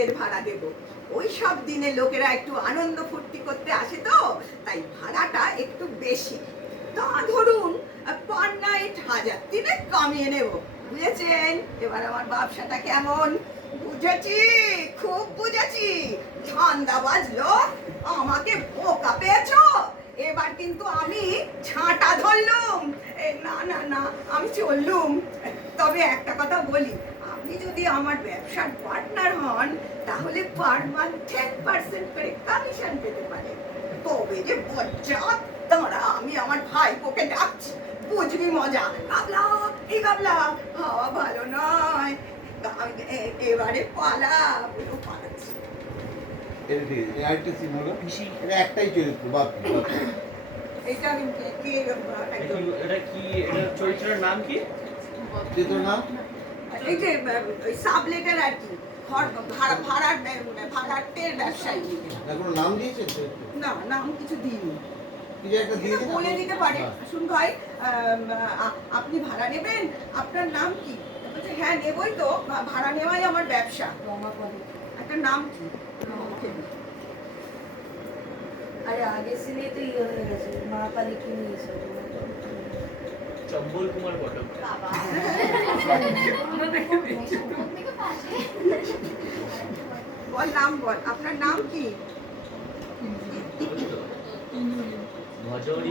এর ভাড়া দেব। ওই সব দিনে লোকেরা একটু আনন্দ ফুর্তি করতে আসে তো, তাই ভাড়াটা একটু বেশি। তা ধরুন পার নাইট 1000 কমিয়ে নেব, বুঝেছেন? এবার আমার ব্যবসাটা কেমন? বুঝেছি, খুব বুঝেছি। ধান্দাবাজ লোক, আমাকে বোকা পেয়েছো। এবার কিন্তু আমি ঝাঁটা ধরলুম। না না না, আমি চললুম। তবে একটা কথা বলি, আপনি যদি আমার ব্যবসার পার্টনার হন, তাহলে পার মান্থ 10% করে কমিশন পেতে পারেন। তবে যে বজ্জাত, দাঁড়া আমি আমার ভাইপোকে ডাকছি, বুঝবি মজা। গাবলা, এই গাবলা, হাওয়া ভালো নয়, এবারে পালা। বলে পালাচ্ছি। একটাই চরিত্র এটা কি এটা চরিত্রের নাম কি? চরিত্রের নাম এই যে সাবলেটার আর কি, ভাড়াটের ব্যবসায়ী। কোনো নাম দিয়েছে? না, নাম কিছু দিইনি। একটা দিয়ে দিন, বলে দিতে পারে, শুন ভাই, আপনি ভাড়া নেবেন, আপনার নাম কি? বলছে হ্যাঁ নেবই তো, ভাড়া নেওয়াই আমার ব্যবসা। একটা নাম কি? আরে আগের সিনে তো ইয়ে হয়ে গেছে, মা কালী কি নিয়েছে? চম্বল কুমার ঘটক। বল নাম বল, আপনার নাম কি? ভজহরি